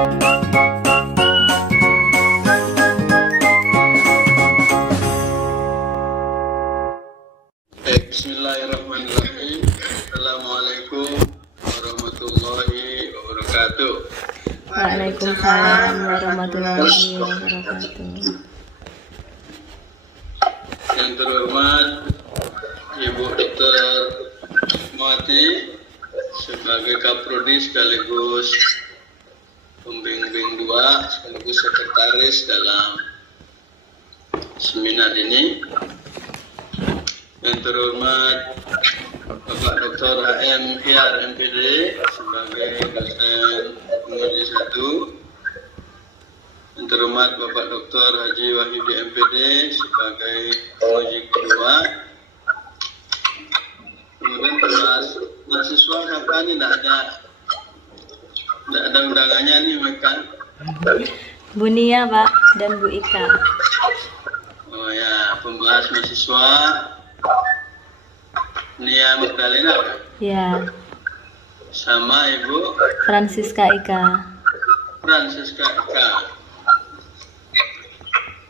Bismillahirrahmanirrahim. Assalamualaikum warahmatullahi wabarakatuh. Waalaikumsalam warahmatullahi wabarakatuh. Yang terhormat Ibu Dr. Muati sebagai Kaprodi sekaligus pembimbing 2 sekaligus sekretaris dalam seminar ini. Yang terhormat Bapak Dr. HM Hiar MPD sebagai dosen penguji 1. Yang terhormat Bapak Dr. Haji Wahyudi MPD sebagai penguji kedua. Kemudian mahasiswa siapa ini tidak ada undangannya nih mereka. Bu Nia, Pak, dan Bu Ika. Oh ya, pembahas mahasiswa Nia Magdalena Ya, sama Ibu Francisca Ika. Francisca Ika.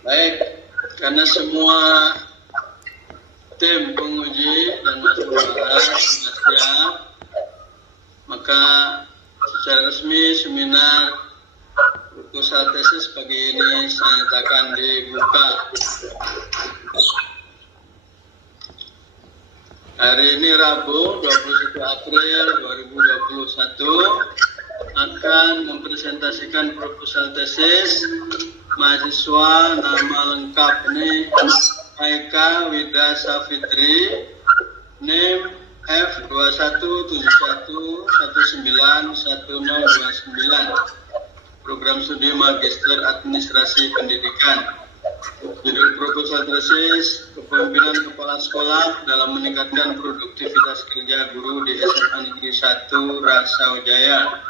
Baik, karena semua tim penguji dan mahasiswa sudah siap, maka secara resmi seminar proposal tesis pagi ini saya nyatakan dibuka. Hari ini Rabu 21 April 2021 akan mempresentasikan proposal tesis mahasiswa nama lengkap ini Aika Wida Safitri, NIM F2171191029, Program Studi Magister Administrasi Pendidikan. Judul proposal tesis kepemimpinan kepala sekolah dalam meningkatkan produktivitas kerja guru di SMA Negeri 1 Rasajaya.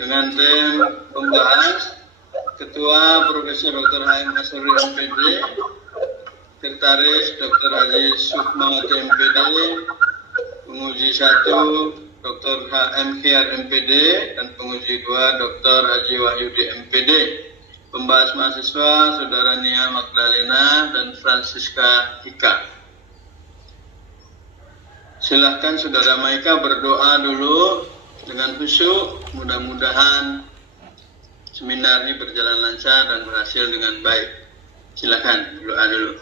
Dengan tim pembahas Ketua Profesor Dr. H.M. Hasori MPD, Sekretaris Dr. Haji Sukmawati MPD, penguji 1 Dr. H.M. Hiar MPD, dan penguji 2 Dr. Haji Wahyudi MPD. Pembahas mahasiswa Saudara Nia Magdalena dan Francisca Ika. Silahkan Saudara Maika berdoa dulu dengan khusyuk. Mudah-mudahan seminar ini berjalan lancar dan berhasil dengan baik. Silahkan berdoa dulu.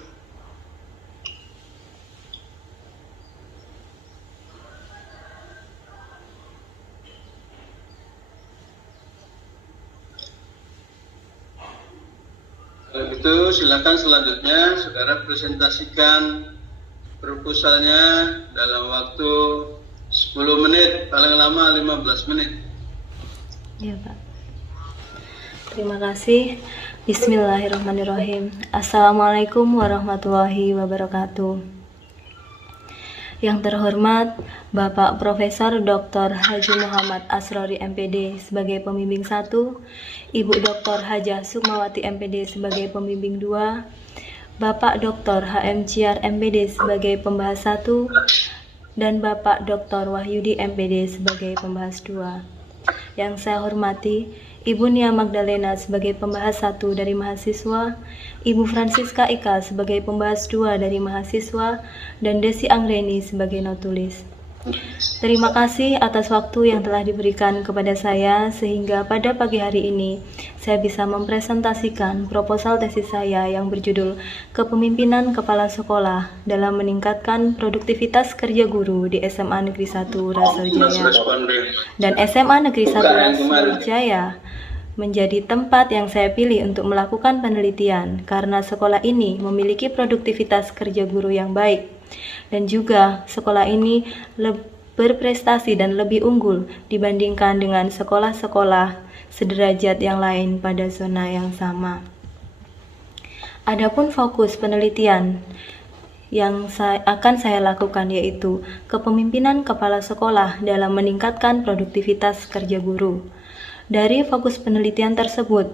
Kalau gitu silakan selanjutnya Saudara presentasikan proposalnya dalam waktu 10 menit, paling lama 15 menit. Ya, Pak. Terima kasih. Bismillahirrahmanirrahim. Assalamualaikum warahmatullahi wabarakatuh. Yang terhormat Bapak Profesor Dr. Haji Muhammad Asrori MPD sebagai pembimbing 1, Ibu Dr. Hajah Sukmawati MPD sebagai pembimbing 2, Bapak Dr. HM Ciar MPD sebagai pembahas 1, dan Bapak Dr. Wahyudi MPD sebagai pembahas 2. Yang saya hormati Ibu Nia Magdalena sebagai pembahas 1 dari mahasiswa, Ibu Francisca Ika sebagai pembahas 2 dari mahasiswa, dan Desi Anggreni sebagai notulis. Terima kasih atas waktu yang telah diberikan kepada saya sehingga pada pagi hari ini saya bisa mempresentasikan proposal tesis saya yang berjudul Kepemimpinan Kepala Sekolah dalam Meningkatkan Produktivitas Kerja Guru di SMA Negeri 1 Rasajaya dan SMA Negeri 1 Rasajaya menjadi tempat yang saya pilih untuk melakukan penelitian karena sekolah ini memiliki produktivitas kerja guru yang baik. Dan juga sekolah ini berprestasi dan lebih unggul dibandingkan dengan sekolah-sekolah sederajat yang lain pada zona yang sama. Adapun fokus penelitian yang akan saya lakukan yaitu kepemimpinan kepala sekolah dalam meningkatkan produktivitas kerja guru. Dari fokus penelitian tersebut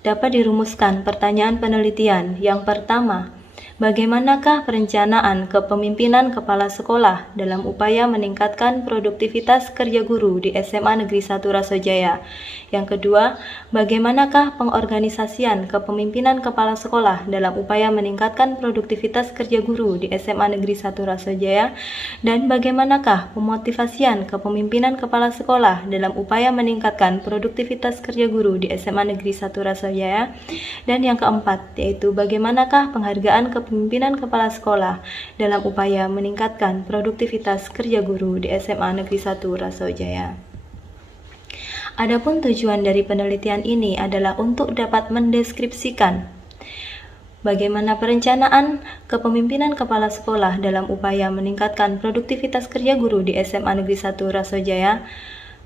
dapat dirumuskan pertanyaan penelitian. Yang pertama, Bagaimanakah perencanaan kepemimpinan kepala sekolah dalam upaya meningkatkan produktivitas kerja guru di SMA Negeri 1 Rasojaya? Yang kedua, bagaimanakah pengorganisasian kepemimpinan kepala sekolah dalam upaya meningkatkan produktivitas kerja guru di SMA Negeri 1 Rasojaya? Dan bagaimanakah pemotivasian kepemimpinan kepala sekolah dalam upaya meningkatkan produktivitas kerja guru di SMA Negeri 1 Rasojaya? Dan yang keempat, yaitu bagaimanakah penghargaan kepemimpinan kepala sekolah dalam upaya meningkatkan produktivitas kerja guru di SMA Negeri 1 Rasojaya. Adapun tujuan dari penelitian ini adalah untuk dapat mendeskripsikan bagaimana perencanaan kepemimpinan kepala sekolah dalam upaya meningkatkan produktivitas kerja guru di SMA Negeri 1 Rasojaya.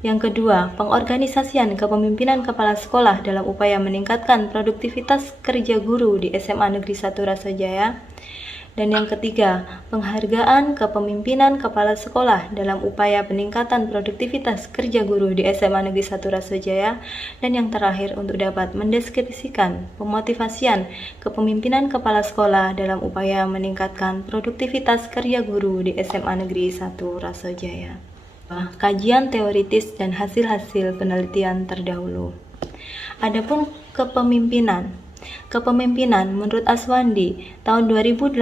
Yang kedua, pengorganisasian kepemimpinan kepala sekolah dalam upaya meningkatkan produktivitas kerja guru di SMA Negeri 1 Rasojaya. Dan yang ketiga, penghargaan kepemimpinan kepala sekolah dalam upaya peningkatan produktivitas kerja guru di SMA Negeri 1 Rasojaya. Dan yang terakhir, untuk dapat mendeskripsikan pemotivasian kepemimpinan kepala sekolah dalam upaya meningkatkan produktivitas kerja guru di SMA Negeri 1 Rasojaya. Kajian teoritis dan hasil-hasil penelitian terdahulu. Adapun kepemimpinan. Kepemimpinan menurut Aswandi tahun 2018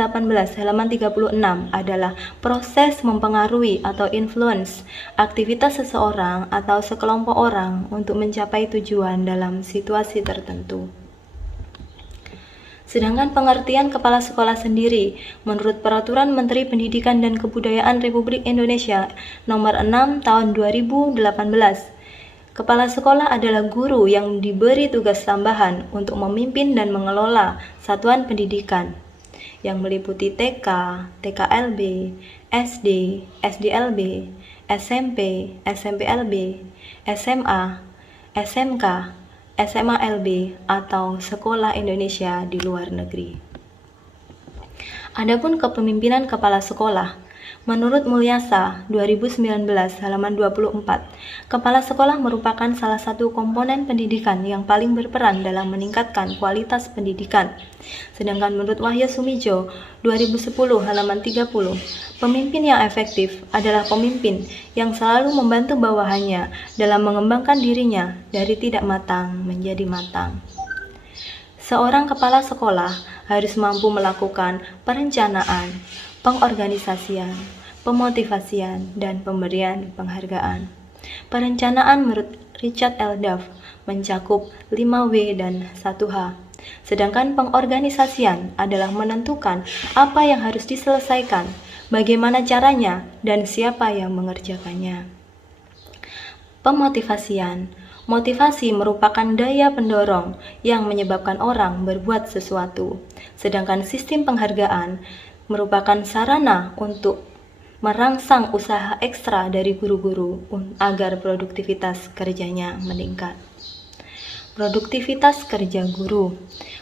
halaman 36 adalah proses mempengaruhi atau influence aktivitas seseorang atau sekelompok orang untuk mencapai tujuan dalam situasi tertentu. Sedangkan pengertian kepala sekolah sendiri, menurut Peraturan Menteri Pendidikan dan Kebudayaan Republik Indonesia Nomor 6 Tahun 2018, kepala sekolah adalah guru yang diberi tugas tambahan untuk memimpin dan mengelola satuan pendidikan yang meliputi TK, TKLB, SD, SDLB, SMP, SMPLB, SMA, SMK, SMA LB atau Sekolah Indonesia di luar negeri. Adapun kepemimpinan kepala sekolah, menurut Mulyasa 2019 halaman 24, kepala sekolah merupakan salah satu komponen pendidikan yang paling berperan dalam meningkatkan kualitas pendidikan. Sedangkan menurut Wahyu Sumijo 2010 halaman 30, pemimpin yang efektif adalah pemimpin yang selalu membantu bawahannya dalam mengembangkan dirinya dari tidak matang menjadi matang. Seorang kepala sekolah harus mampu melakukan perencanaan, pengorganisasian, pemotivasian, dan pemberian penghargaan. Perencanaan menurut Richard L. Duff mencakup 5W dan 1H. Sedangkan pengorganisasian adalah menentukan apa yang harus diselesaikan, bagaimana caranya, dan siapa yang mengerjakannya. Pemotivasian. Motivasi merupakan daya pendorong yang menyebabkan orang berbuat sesuatu. Sedangkan sistem penghargaan merupakan sarana untuk merangsang usaha ekstra dari guru-guru agar produktivitas kerjanya meningkat. Produktivitas kerja guru.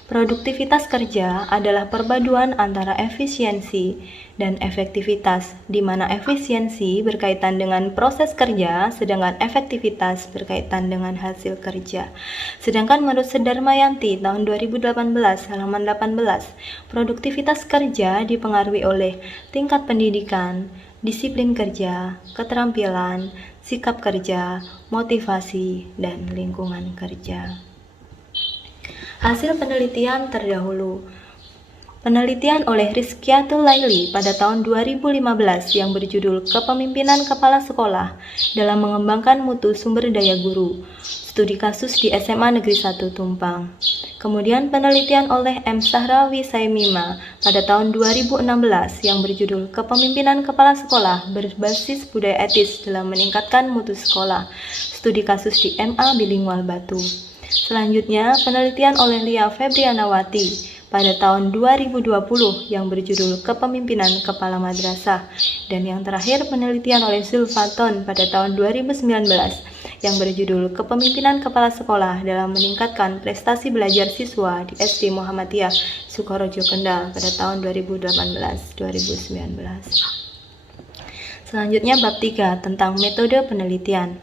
Produktivitas kerja adalah perpaduan antara efisiensi dan efektivitas, di mana efisiensi berkaitan dengan proses kerja, sedangkan efektivitas berkaitan dengan hasil kerja. Sedangkan menurut Sedarmayanti tahun 2018 halaman 18, produktivitas kerja dipengaruhi oleh tingkat pendidikan, disiplin kerja, keterampilan, sikap kerja, motivasi, dan lingkungan kerja. Hasil penelitian terdahulu. Penelitian oleh Rizkyatul Laili pada tahun 2015 yang berjudul Kepemimpinan Kepala Sekolah dalam Mengembangkan Mutu Sumber Daya Guru. Studi kasus di SMA Negeri 1 Tumpang. Kemudian penelitian oleh M. Sahrawi Saimima pada tahun 2016 yang berjudul Kepemimpinan Kepala Sekolah Berbasis Budaya Etis dalam Meningkatkan Mutu Sekolah. Studi kasus di MA Bilingual Batu. Selanjutnya, penelitian oleh Lia Febrianawati pada tahun 2020 yang berjudul Kepemimpinan Kepala Madrasah. Dan yang terakhir, penelitian oleh Zulfaton pada tahun 2019 yang berjudul Kepemimpinan Kepala Sekolah dalam Meningkatkan Prestasi Belajar Siswa di SD Muhammadiyah Sukorejo Kendal pada tahun 2018-2019. Selanjutnya bab 3 tentang metode penelitian.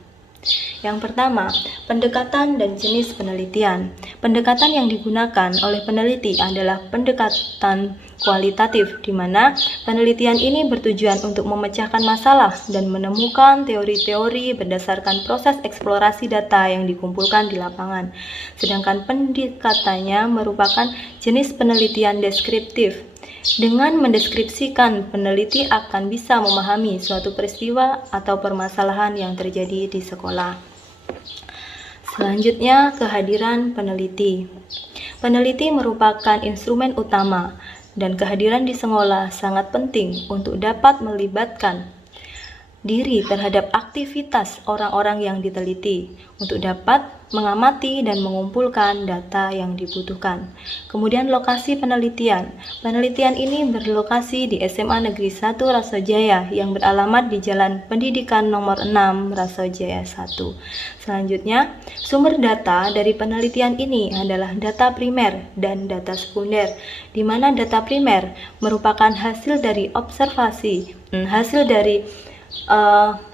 Yang pertama, pendekatan dan jenis penelitian. Pendekatan yang digunakan oleh peneliti adalah pendekatan kualitatif, di mana penelitian ini bertujuan untuk memecahkan masalah dan menemukan teori-teori berdasarkan proses eksplorasi data yang dikumpulkan di lapangan. Sedangkan pendekatannya merupakan jenis penelitian deskriptif. Dengan mendeskripsikan, peneliti akan bisa memahami suatu peristiwa atau permasalahan yang terjadi di sekolah. Selanjutnya, kehadiran peneliti. Peneliti merupakan instrumen utama, dan kehadiran di sekolah sangat penting untuk dapat melibatkan diri terhadap aktivitas orang-orang yang diteliti untuk dapat mengamati dan mengumpulkan data yang dibutuhkan. Kemudian lokasi penelitian. Penelitian ini berlokasi di SMA Negeri 1 Rasojaya yang beralamat di Jalan Pendidikan Nomor 6 Rasojaya 1. Selanjutnya, sumber data dari penelitian ini adalah data primer dan data sekunder, di mana data primer merupakan hasil dari observasi, hasil dari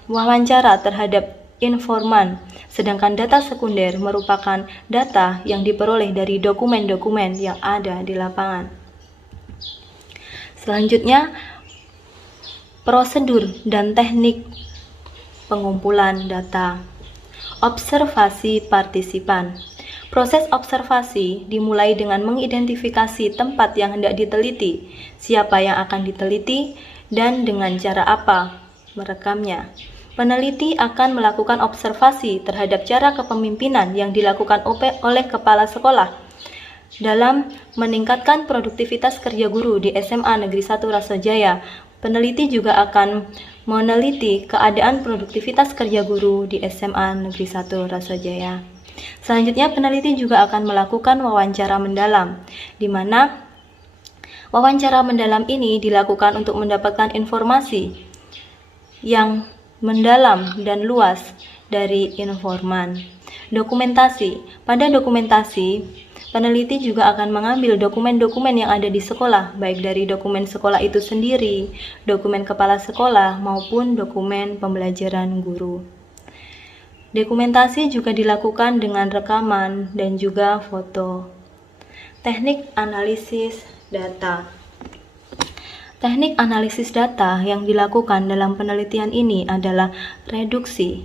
wawancara terhadap informan, sedangkan data sekunder merupakan data yang diperoleh dari dokumen-dokumen yang ada di lapangan. Selanjutnya, prosedur dan teknik pengumpulan data. Observasi partisipan. Proses observasi dimulai dengan mengidentifikasi tempat yang hendak diteliti, siapa yang akan diteliti, dan dengan cara apa merekamnya. Peneliti akan melakukan observasi terhadap cara kepemimpinan yang dilakukan oleh kepala sekolah dalam meningkatkan produktivitas kerja guru di SMA Negeri 1 Rasojaya. Peneliti juga akan meneliti keadaan produktivitas kerja guru di SMA Negeri 1 Rasojaya. Selanjutnya, peneliti juga akan melakukan wawancara mendalam, di mana wawancara mendalam ini dilakukan untuk mendapatkan informasi yang mendalam dan luas dari informan. Dokumentasi. Pada dokumentasi, peneliti juga akan mengambil dokumen-dokumen yang ada di sekolah, baik dari dokumen sekolah itu sendiri, dokumen kepala sekolah, maupun dokumen pembelajaran guru. Dokumentasi juga dilakukan dengan rekaman dan juga foto. Teknik analisis data. Teknik analisis data yang dilakukan dalam penelitian ini adalah reduksi,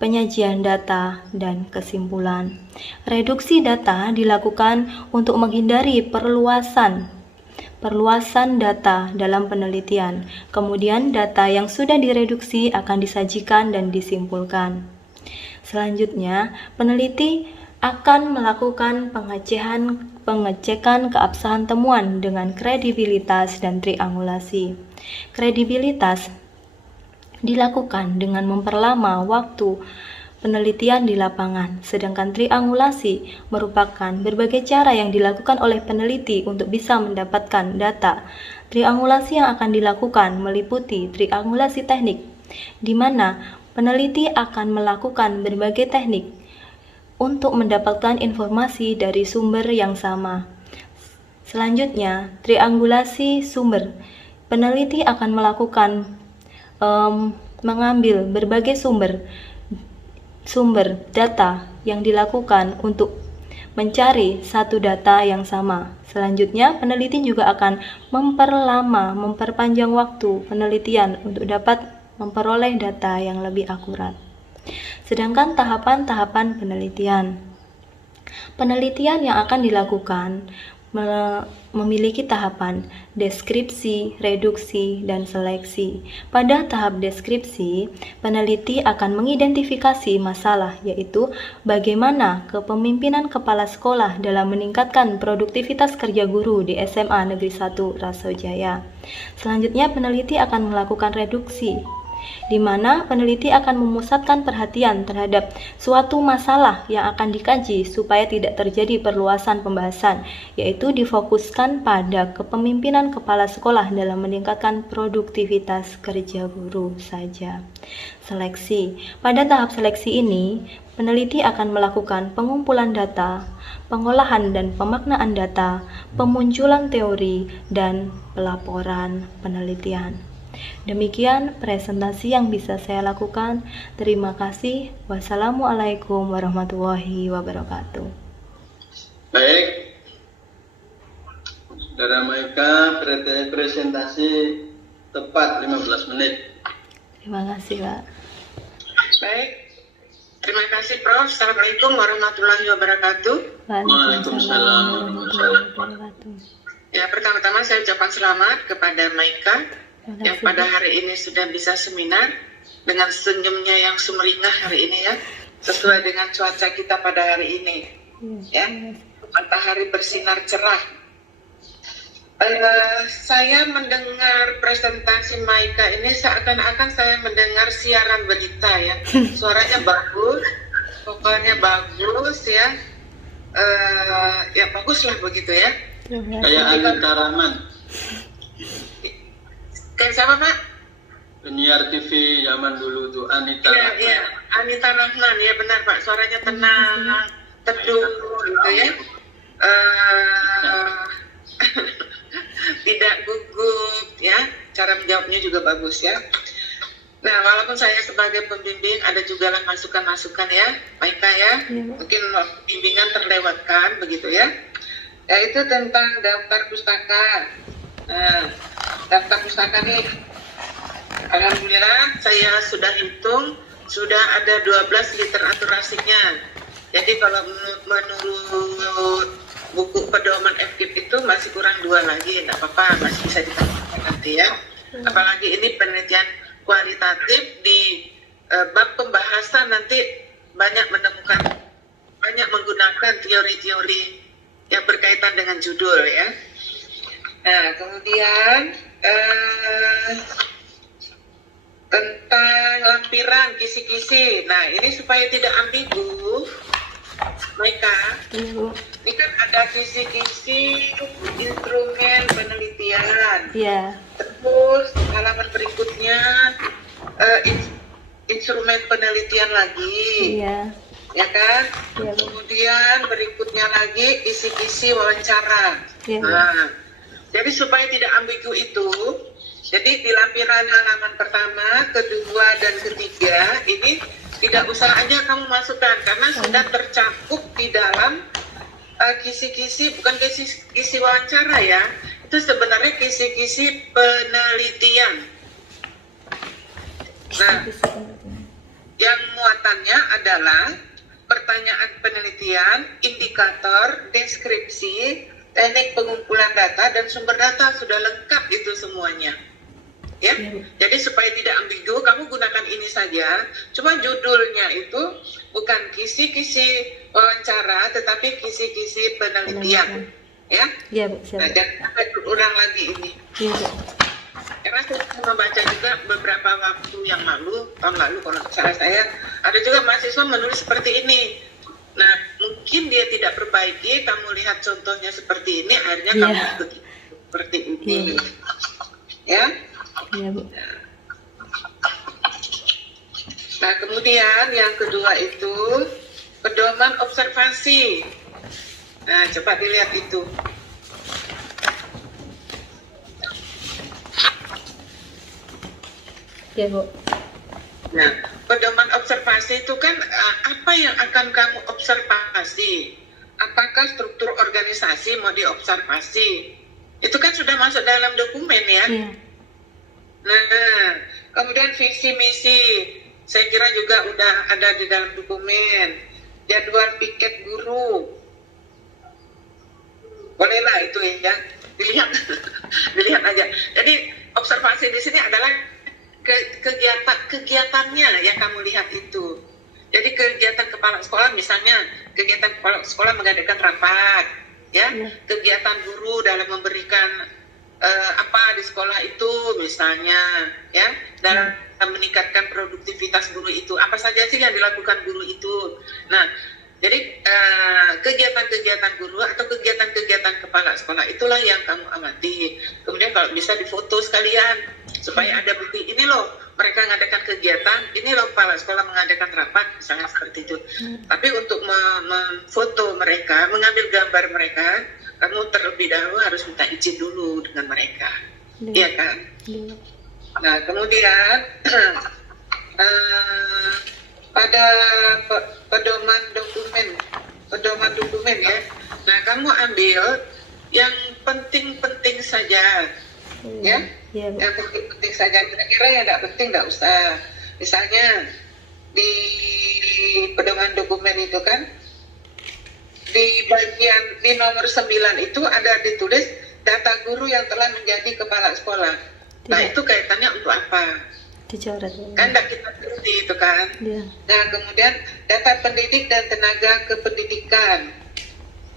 penyajian data, dan kesimpulan. Reduksi data dilakukan untuk menghindari perluasan data dalam penelitian. Kemudian data yang sudah direduksi akan disajikan dan disimpulkan. Selanjutnya, peneliti akan melakukan pengecekan keabsahan temuan dengan kredibilitas dan triangulasi. Kredibilitas dilakukan dengan memperlama waktu penelitian di lapangan, sedangkan triangulasi merupakan berbagai cara yang dilakukan oleh peneliti untuk bisa mendapatkan data. Triangulasi yang akan dilakukan meliputi triangulasi teknik, di mana peneliti akan melakukan berbagai teknik untuk mendapatkan informasi dari sumber yang sama. Selanjutnya, triangulasi sumber. Peneliti akan melakukan mengambil berbagai sumber data yang dilakukan untuk mencari satu data yang sama. Selanjutnya, peneliti juga akan memperpanjang waktu penelitian untuk dapat memperoleh data yang lebih akurat. Sedangkan tahapan-tahapan penelitian. Penelitian yang akan dilakukan memiliki tahapan deskripsi, reduksi, dan seleksi. Pada tahap deskripsi, peneliti akan mengidentifikasi masalah, yaitu bagaimana kepemimpinan kepala sekolah dalam meningkatkan produktivitas kerja guru di SMA Negeri 1 Rasojaya. Selanjutnya, peneliti akan melakukan reduksi, di mana peneliti akan memusatkan perhatian terhadap suatu masalah yang akan dikaji supaya tidak terjadi perluasan pembahasan, yaitu difokuskan pada kepemimpinan kepala sekolah dalam meningkatkan produktivitas kerja guru saja. Seleksi. Pada tahap seleksi ini, peneliti akan melakukan pengumpulan data, pengolahan dan pemaknaan data, pemunculan teori, dan pelaporan penelitian. Demikian presentasi yang bisa saya lakukan. Terima kasih. Wassalamualaikum warahmatullahi wabarakatuh. Baik, Saudara Maika, presentasi tepat 15 menit. Terima kasih, Pak. Baik, terima kasih Prof. Assalamualaikum warahmatullahi wabarakatuh. Waalaikumsalam warahmatullahi wabarakatuh. Ya, pertama-tama saya ucapkan selamat kepada Maika Terima yang kasih, pada Bu. hari ini sudah bisa seminar dengan senyumnya yang sumringah hari ini ya, sesuai dengan cuaca kita pada hari ini. Ya, Ya, terima kasih. matahari bersinar cerah. Saya mendengar presentasi Maika ini seakan-akan saya mendengar siaran berita ya. Suaranya bagus, vokalnya bagus ya. Ya bagus lah begitu ya. Terima Kayak kasih. Anita Rahman, Kayak siapa Pak? penyiar TV zaman dulu tuh, Anita Iya, Rahman. iya. Anita Rahman, ya benar Pak. Suaranya tenang, teduh gitu ya. Tidak gugup ya. Cara menjawabnya juga bagus ya. Nah, walaupun saya sebagai pembimbing ada juga lah masukan-masukan ya, Maika ya. Iya, Bu. Mungkin waktu bimbingan terlewatkan begitu ya. Yaitu tentang daftar pustaka. Nah, daftar pustaka nih. Alhamdulillah saya sudah hitung, sudah ada 12 literatur asiknya. Jadi kalau menurut buku pedoman FKIP itu masih kurang 2 lagi, enggak apa-apa, masih bisa ditambahkan nanti ya. Apalagi ini penelitian kualitatif di bab pembahasan nanti banyak menggunakan teori-teori yang berkaitan dengan judul ya. Nah, kemudian tentang lampiran kisi-kisi. Nah, ini supaya tidak ambigu, Maika, Iya, Bu. ini kan ada kisi-kisi instrumen penelitian. Iya. Terus halaman berikutnya instrumen penelitian lagi, Iya. ya kan? Iya, Bu. Kemudian berikutnya lagi kisi-kisi wawancara. Iya, Bu. Nah, jadi supaya tidak ambigu itu, jadi di lampiran halaman pertama, kedua, dan ketiga ini tidak usah aja kamu masukkan karena sudah tercakup di dalam kisi-kisi, bukan kisi wawancara ya, itu sebenarnya kisi-kisi penelitian. Nah, yang muatannya adalah pertanyaan penelitian, indikator, deskripsi, teknik pengumpulan data, dan sumber data sudah lengkap itu semuanya. Ya, jadi supaya tidak ambigu, kamu gunakan ini saja. Cuma judulnya itu bukan kisi-kisi wawancara, tetapi kisi-kisi penelitian. Ya, Iya, Bu. Siap, nah Bu. jangan sampai ulang lagi ini. Iya, Bu. Karena saya membaca juga beberapa waktu yang lalu, tahun lalu kalau nggak salah saya, ada juga mahasiswa menulis seperti ini. Nah, mungkin dia tidak perbaiki, kamu lihat contohnya seperti ini, akhirnya Iya. kamu ikuti seperti ini. Iya. Ya. Iya, Bu. Nah, kemudian yang kedua itu pedoman observasi. Nah, coba dilihat itu. Iya, Bu. Nah, pedoman observasi itu kan apa yang akan kamu observasi? Apakah struktur organisasi mau diobservasi? Itu kan sudah masuk dalam dokumen ya. Iya. Nah, kemudian visi misi, saya kira juga udah ada di dalam dokumen. Jadwal piket guru, bolehlah itu ya, dilihat, dilihat aja. Jadi observasi di sini adalah kegiatannya yang kamu lihat itu. Jadi kegiatan kepala sekolah, misalnya kegiatan kepala sekolah mengadakan rapat, ya, kegiatan guru dalam memberikan apa di sekolah itu misalnya, ya, dalam meningkatkan produktivitas guru itu, apa saja sih yang dilakukan guru itu. Nah, jadi kegiatan-kegiatan guru atau kegiatan-kegiatan kepala sekolah itulah yang kamu amati. Kemudian kalau bisa difoto sekalian supaya ada bukti, ini loh mereka mengadakan kegiatan, ini loh kepala sekolah mengadakan rapat, misalnya seperti itu. Tapi untuk memfoto mereka, mengambil gambar mereka, kamu terlebih dahulu harus minta izin dulu dengan mereka. Iya kan? Iya. Nah, kemudian pada pedoman dokumen ya. Nah, kamu ambil yang penting-penting saja, ya. Iya, Bu. Yang penting-penting saja. Kira-kira yang tidak penting tidak usah. Misalnya di pedoman dokumen itu kan di bagian di nomor 9 itu ada ditulis data guru yang telah menjadi kepala sekolah. Nah, Tidak. itu kaitannya untuk apa? Dicoret, Bu. Kan tidak kita ngerti itu kan. Iya. Nah, kemudian data pendidik dan tenaga kependidikan.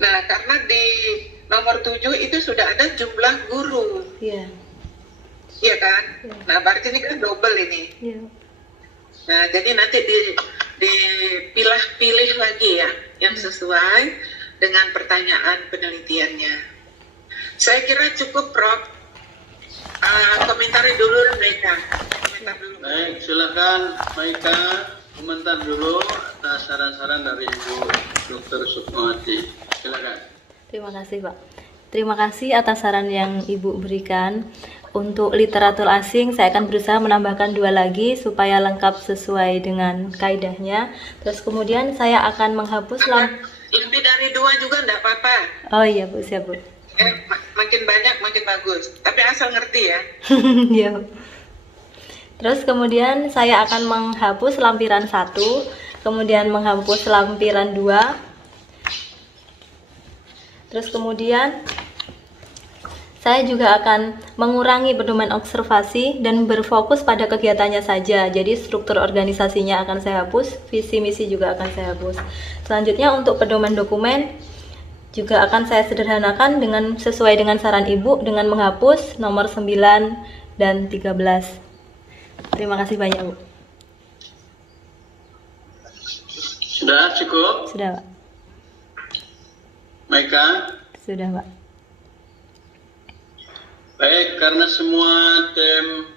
Nah, karena di nomor 7 itu sudah ada jumlah guru, Iya. iya kan? Iya. Nah, berarti ini kan double ini. Iya. Nah, jadi nanti dipilah-pilih lagi ya, yang sesuai dengan pertanyaan penelitiannya. Saya kira cukup, Prof. Komentari dulu mereka. Komentar dulu. Baik, silakan Maika komentar dulu atas saran-saran dari Ibu Dr. Sukmawati. Silakan. Terima kasih, Pak. Terima kasih atas saran yang Ibu berikan. Untuk literatur asing, saya akan berusaha menambahkan 2 lagi supaya lengkap sesuai dengan kaidahnya. Terus kemudian saya akan menghapus Lebih dari 2 juga enggak apa-apa. Oh iya, Bu, siap, Bu. Makin banyak makin bagus. Tapi asal ngerti ya. Iya, Bu. Terus kemudian saya akan menghapus lampiran 1, kemudian menghapus lampiran 2. Terus kemudian saya juga akan mengurangi pedoman observasi dan berfokus pada kegiatannya saja. Jadi struktur organisasinya akan saya hapus, visi misi juga akan saya hapus. Selanjutnya untuk pedoman dokumen juga akan saya sederhanakan dengan sesuai dengan saran Ibu dengan menghapus nomor 9 dan 13. Terima kasih banyak, Bu. Sudah cukup? Sudah, Pak. Maika? Sudah, Pak. Baik, karena semua tim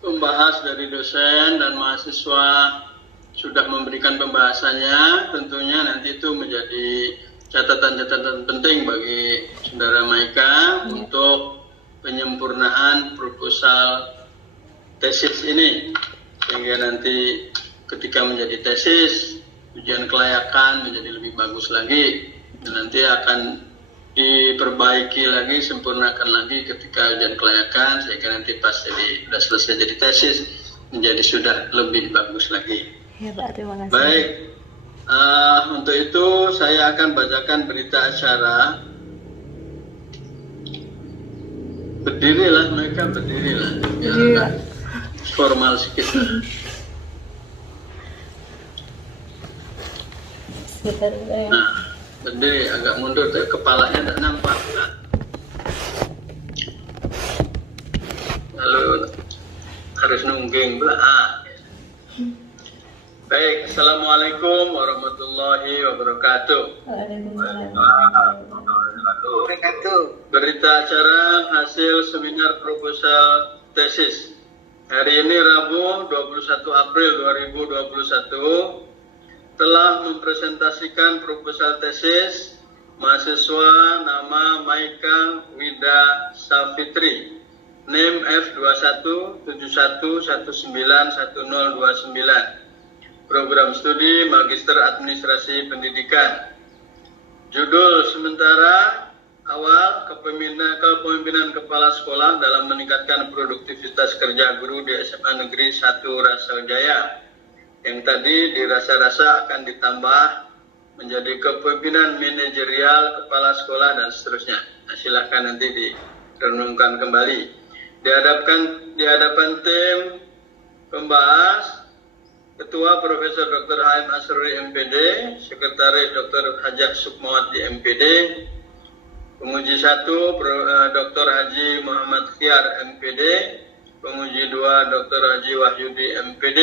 pembahas dari dosen dan mahasiswa sudah memberikan pembahasannya, tentunya nanti itu menjadi catatan-catatan penting bagi Saudara Maika untuk penyempurnaan proposal tesis ini, sehingga nanti ketika menjadi tesis, ujian kelayakan menjadi lebih bagus lagi, dan nanti akan diperbaiki lagi, sempurnakan lagi ketika ujian kelayakan, sehingga nanti pas sudah selesai jadi tesis menjadi sudah lebih bagus lagi. Ya, Pak, terima kasih. Baik, untuk itu saya akan bacakan berita acara. Berdirilah mereka, berdirilah. Berdiri, Pak. Formal sedikit. Sebentar, saya. Nah, berdiri agak mundur, tapi kepalanya tidak nampak. Lalu harus nungging pula. Baik, Assalamualaikum warahmatullahi wabarakatuh. Waalaikumsalam. Wabarakatuh. Berita acara hasil seminar proposal tesis. Hari ini Rabu 21 April 2021 telah mempresentasikan proposal tesis mahasiswa nama Maika Wida Safitri, NIM F2171191029, Program Studi Magister Administrasi Pendidikan. Judul sementara awal kepemimpinan kepala sekolah dalam meningkatkan produktivitas kerja guru di SMA Negeri 1 Rasajaya, yang tadi dirasa-rasa akan ditambah menjadi kepemimpinan manajerial kepala sekolah dan seterusnya. Nah, silakan nanti direnungkan kembali. Di hadapan tim pembahas, Ketua Profesor Dr. Haim Asrori MPD, Sekretaris Dr. Hajah Sukmawati MPD, Penguji 1 Dr. Haji Muhammad Khiar MPD, Penguji 2 Dr. Haji Wahyudi MPD.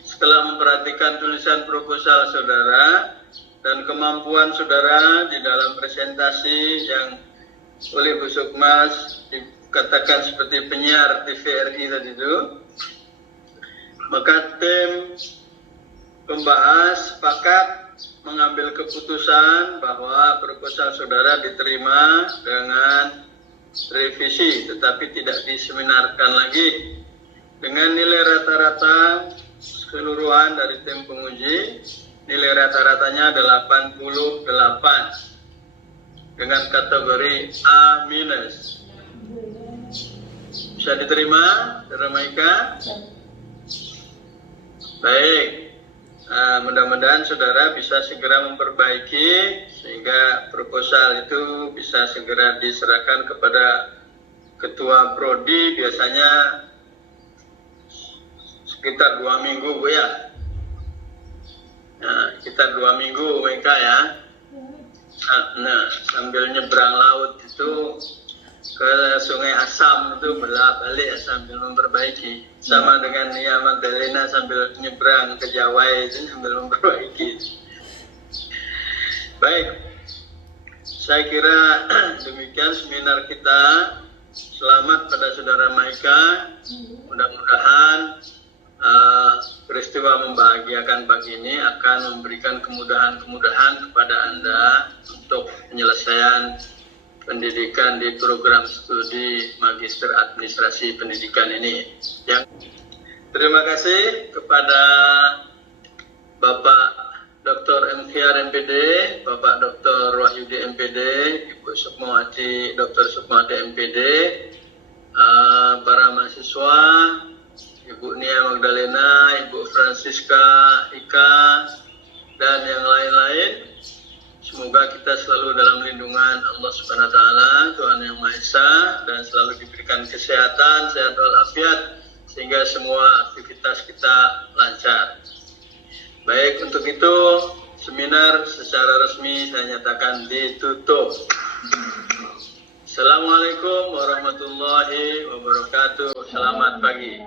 Setelah memperhatikan tulisan proposal saudara dan kemampuan saudara di dalam presentasi yang oleh Bu Sukmas dikatakan seperti penyiar TVRI tadi itu, maka tim pembahas sepakat mengambil keputusan bahwa proposal saudara diterima dengan revisi tetapi tidak diseminarkan lagi dengan nilai rata-rata keseluruhan dari tim penguji. Nilai rata-ratanya 88 dengan kategori A-. Bisa diterima, Saudara Maika? Baik. Mudah-mudahan saudara bisa segera memperbaiki sehingga proposal itu bisa segera diserahkan kepada ketua prodi, biasanya sekitar 2 minggu Bu ya. Nah, sekitar 2 minggu mereka ya. Nah, sambil nyebrang laut itu ke Sungai Asam itu balik sambil memperbaiki, sama dengan Nia Magdalena sambil nyebrang ke Jawa itu sambil memperbaiki. Baik, saya kira demikian seminar kita. Selamat pada saudara Maika, mudah-mudahan peristiwa membahagiakan pagi ini akan memberikan kemudahan-kemudahan kepada Anda untuk penyelesaian pendidikan di program studi Magister Administrasi Pendidikan ini. Terima kasih kepada Bapak Dr. MKR MPD, Bapak Dr. Wahyudi MPD, Ibu Sukmawati, Dr. Sukmawati MPD, para mahasiswa, Ibu Nia Magdalena, Ibu Francisca Ika, dan yang lain-lain. Semoga kita selalu dalam lindungan Allah Subhanahu wa taala, Tuhan Yang Maha Esa, dan selalu diberikan kesehatan, sehat walafiat sehingga semua aktivitas kita lancar. Baik, untuk itu seminar secara resmi saya nyatakan ditutup. Assalamualaikum warahmatullahi wabarakatuh. Selamat pagi.